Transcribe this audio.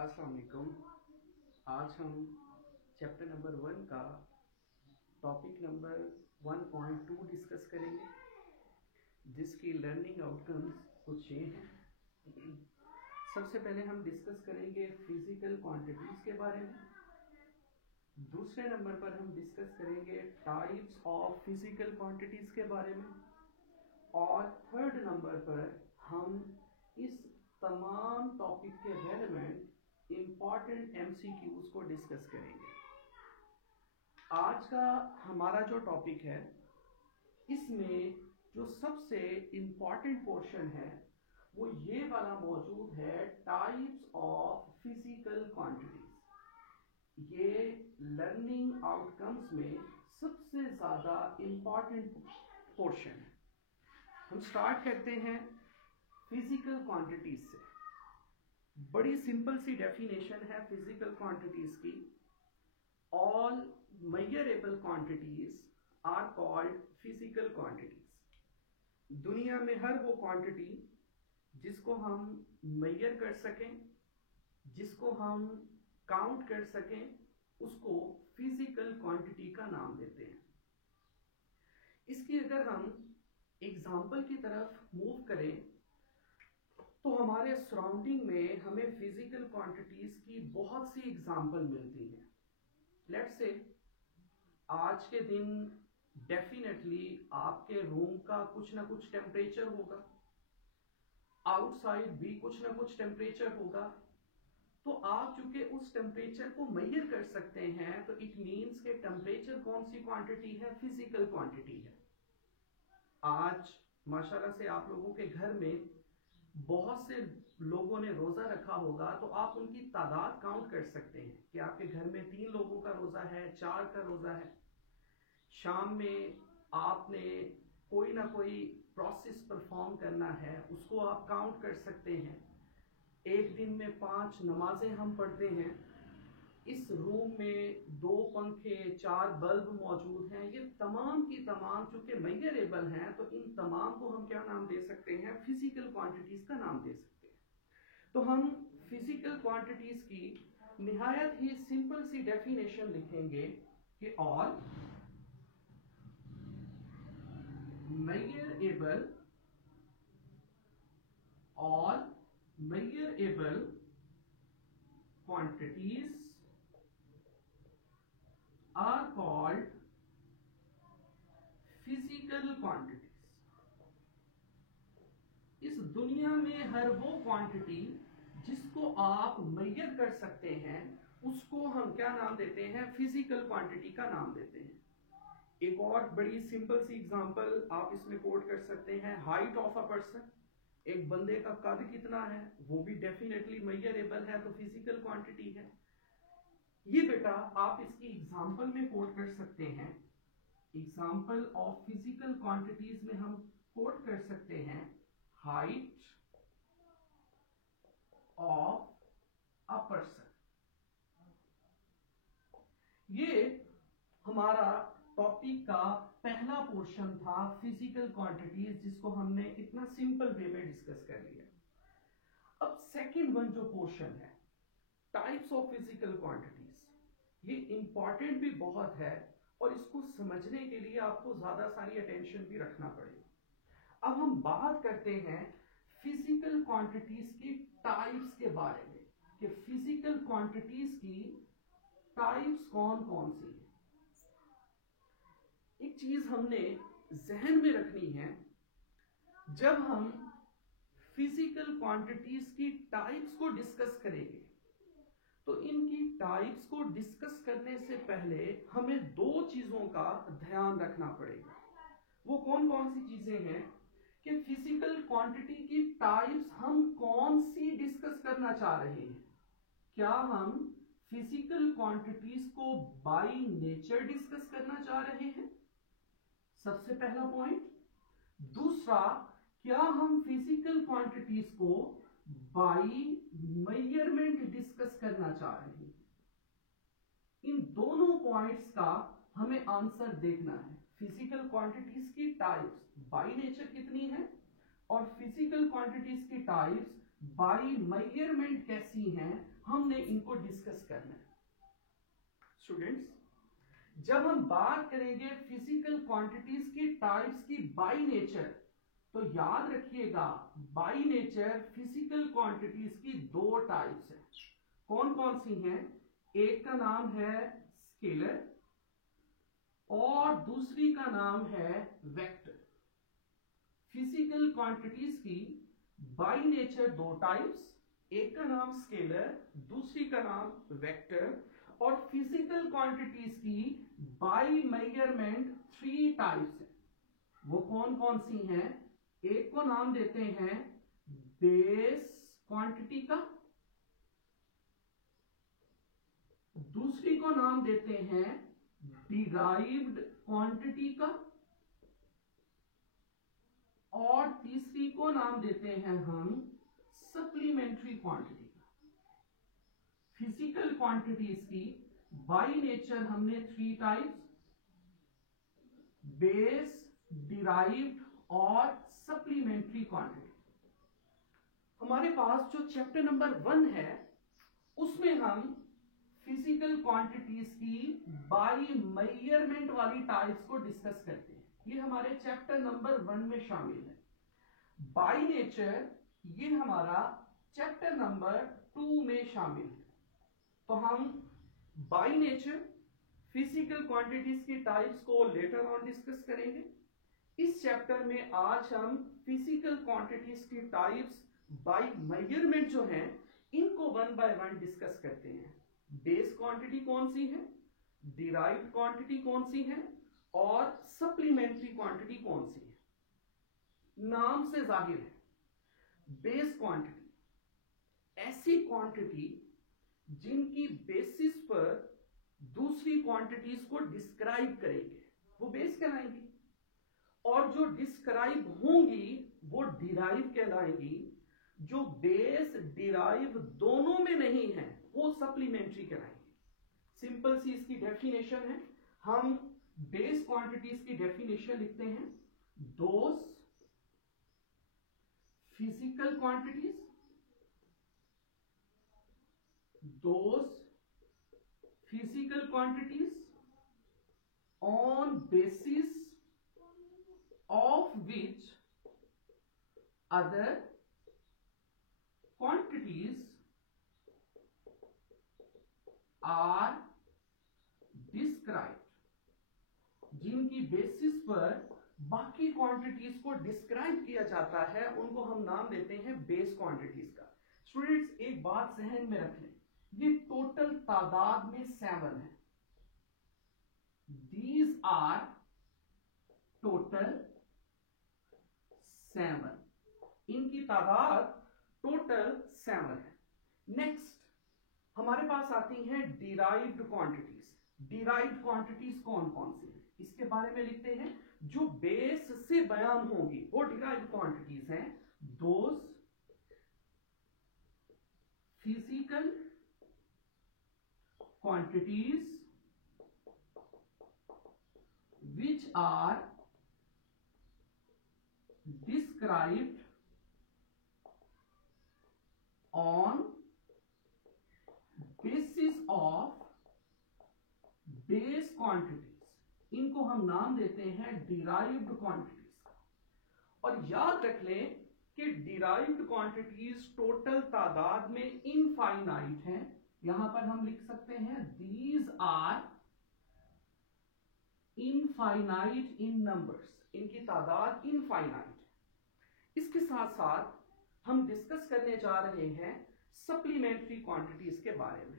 अस्सलाम वालेकुम। आज हम चैप्टर नंबर 1 का टॉपिक नंबर 1.2 डिस्कस करेंगे, जिसकी लर्निंग आउटकम्स कुछ ये हैं। सबसे पहले हम डिस्कस करेंगे फिजिकल क्वांटिटीज के बारे में। दूसरे नंबर पर हम डिस्कस करेंगे टाइप्स ऑफ फिजिकल क्वांटिटीज के बारे में। और थर्ड नंबर पर हम इस तमाम टॉपिक के रेलेवेंट इम्पॉर्टेंट एमसीक्यूज को डिस्कस करेंगे। आज का हमारा जो टॉपिक है, इसमें जो सबसे इम्पॉर्टेंट पोर्शन है वो ये वाला मौजूद है, टाइप्स ऑफ फिजिकल क्वांटिटीज। ये लर्निंग आउटकम्स में सबसे ज्यादा इम्पॉर्टेंट पोर्शन है। हम स्टार्ट करते हैं फिजिकल क्वांटिटीज से। बड़ी सिंपल सी डेफिनेशन है फिजिकल क्वांटिटीज की। All measurable quantities are called physical quantities. दुनिया में हर वो क्वांटिटी जिसको हम मेजर कर सकें, जिसको हम काउंट कर सकें, उसको फिजिकल क्वांटिटी का नाम देते हैं। इसकी अगर हम एग्जाम्पल की तरफ मूव करें तो हमारे सराउंडिंग में हमें फिजिकल क्वांटिटीज की बहुत सी एग्जाम्पल मिलती हैं। लेट्स से आज के दिन डेफिनेटली आपके रूम का कुछ ना कुछ टेम्परेचर होगा, आउटसाइड भी कुछ ना कुछ टेम्परेचर होगा। तो आप चूंकि उस टेम्परेचर को मेजर कर सकते हैं, तो इट मीन्स के टेम्परेचर कौन सी क्वांटिटी है? फिजिकल क्वांटिटी है। आज माशाल्लाह से आप लोगों के घर में बहुत से लोगों ने रोजा रखा होगा, तो आप उनकी तादाद काउंट कर सकते हैं कि आपके घर में 3 लोगों का रोजा है, 4 का रोजा है। शाम में आपने कोई ना कोई प्रोसेस परफॉर्म करना है, उसको आप काउंट कर सकते हैं। एक दिन में 5 नमाजें हम पढ़ते हैं। इस रूम में 2 पंखे, 4 बल्ब मौजूद हैं। ये तमाम की तमाम चूंकि मेजरेबल हैं, तो इन तमाम को हम क्या नाम दे सकते हैं? फिजिकल क्वांटिटीज का नाम दे सकते हैं। तो हम फिजिकल क्वांटिटीज की निहायत ही सिंपल सी डेफिनेशन लिखेंगे कि all measurable quantities are called physical quantities। इस दुनिया में हर वो क्वांटिटी जिसको आप मेजर कर सकते हैं, उसको हम क्या नाम देते हैं? फिजिकल क्वांटिटी का नाम देते हैं। एक और बड़ी सिंपल सी एग्जांपल आप इसमें कोट कर सकते हैं, हाइट ऑफ अ पर्सन। एक बंदे का कद कितना है, वो भी डेफिनेटली मेजरेबल है, तो फिजिकल क्वांटिटी है। ये बेटा आप इसकी एग्जांपल में कोट कर सकते हैं। एग्जांपल ऑफ फिजिकल क्वांटिटीज में हम कोट कर सकते हैं हाइट ऑफ अ पर्सन। ये हमारा टॉपिक का पहला पोर्शन था, फिजिकल क्वांटिटीज, जिसको हमने इतना सिंपल वे में डिस्कस कर लिया। अब सेकंड वन जो पोर्शन है, टाइप्स ऑफ फिजिकल क्वांटिटीज, ये इंपॉर्टेंट भी बहुत है और इसको समझने के लिए आपको ज्यादा सारी अटेंशन भी रखना पड़ेगा। अब हम बात करते हैं फिजिकल क्वांटिटीज की टाइप्स के बारे में कि फिजिकल क्वांटिटीज की टाइप्स कौन कौन सी है। एक चीज हमने जहन में रखनी है, जब हम फिजिकल क्वांटिटीज की टाइप्स को डिस्कस करेंगे, तो इनकी टाइप्स को डिस्कस करने से पहले हमें 2 चीजों का ध्यान रखना पड़ेगा। वो कौन कौन सी चीजें हैं कि फिजिकल क्वांटिटी की टाइप्स हम कौन सी डिस्कस करना चाह रहे हैं। क्या हम फिजिकल क्वांटिटीज को बाय नेचर डिस्कस करना चाह रहे हैं? सबसे पहला पॉइंट। दूसरा, क्या हम फिजिकल क्वांटिटीज को बाय मेजरमेंट डिस्कस करना चाह रहे हैं? इन दोनों पॉइंट्स का हमें आंसर देखना है। फिजिकल क्वांटिटीज की टाइप्स बाय नेचर कितनी है और फिजिकल क्वांटिटीज की टाइप्स बाई मेजरमेंट कैसी हैं, हमने इनको डिस्कस करना है। स्टूडेंट्स, जब हम बात करेंगे फिजिकल क्वांटिटीज की टाइप्स की बाई नेचर, तो याद रखिएगा बाई नेचर फिजिकल क्वांटिटीज की दो टाइप्स है। कौन कौन सी हैं? एक का नाम है स्केलर और दूसरी का नाम है वेक्टर। फिजिकल क्वांटिटीज की बाई नेचर दो टाइप्स, एक का नाम स्केलर, दूसरी का नाम वेक्टर। और फिजिकल क्वांटिटीज की बाई मेजरमेंट थ्री टाइप्स है। वो कौन कौन सी हैं? एक को नाम देते हैं बेस क्वांटिटी का, दूसरी को नाम देते हैं डिराइव्ड क्वांटिटी का, और तीसरी को नाम देते हैं हम सप्लीमेंट्री क्वांटिटी का। फिजिकल क्वांटिटीज की बाय नेचर हमने थ्री टाइप्स, बेस, डिराइव्ड और सप्लीमेंट्री क्वांटिटी। हमारे पास जो चैप्टर नंबर 1 है उसमें हम फिजिकल क्वांटिटीज की बाय मेजरमेंट वाली टाइप्स को डिस्कस करते हैं। ये हमारे चैप्टर नंबर 1 में शामिल है। बाय नेचर ये हमारा चैप्टर नंबर 2 में शामिल है। तो हम बाय नेचर फिजिकल क्वांटिटीज की टाइप्स को लेटर ऑन डिस्कस करेंगे। इस चैप्टर में आज हम फिजिकल क्वांटिटीज की टाइप्स बाय मेजरमेंट जो हैं इनको वन बाय वन डिस्कस करते हैं। बेस क्वांटिटी कौन सी है, डिराइव्ड क्वांटिटी कौन सी है और सप्लीमेंट्री क्वांटिटी कौन सी है। नाम से जाहिर है बेस क्वांटिटी ऐसी क्वांटिटी जिनकी बेसिस पर दूसरी क्वांटिटीज को डिस्क्राइब करेंगे वो बेस कहलाएंगी, और जो डिस्क्राइब होंगी वो डिराइव कहलाएंगी। जो बेस डिराइव दोनों में नहीं है वो सप्लीमेंट्री कहलाएंगे। सिंपल सी इसकी डेफिनेशन है। हम बेस क्वांटिटीज की डेफिनेशन लिखते हैं, those physical quantities, those physical quantities on basis of which other quantities are described, जिनकी बेसिस पर बाकी क्वांटिटीज को डिस्क्राइब किया जाता है उनको हम नाम देते हैं बेस क्वांटिटीज का। स्टूडेंट्स, एक बात जहन में रख लें, ये टोटल तादाद में 7 है। These are टोटल 7, इनकी तादाद टोटल 7 है। नेक्स्ट हमारे पास आती हैं डिराइव्ड क्वांटिटीज। डिराइव्ड क्वांटिटीज कौन कौन सी है इसके बारे में लिखते हैं। जो बेस से बयान होंगी वो डिराइव्ड क्वांटिटीज हैं। Those physical quantities which are described on basis of base quantities, इनको हम नाम देते हैं डिराइव्ड क्वांटिटीज का। और याद रख लें कि डिराइव्ड क्वांटिटीज टोटल तादाद में इनफाइनाइट हैं। यहां पर हम लिख सकते हैं these are infinite in numbers, इनकी तादाद इनफाइनाइट। इसके साथ साथ हम डिस्कस करने जा रहे हैं सप्लीमेंट्री क्वांटिटीज के बारे में।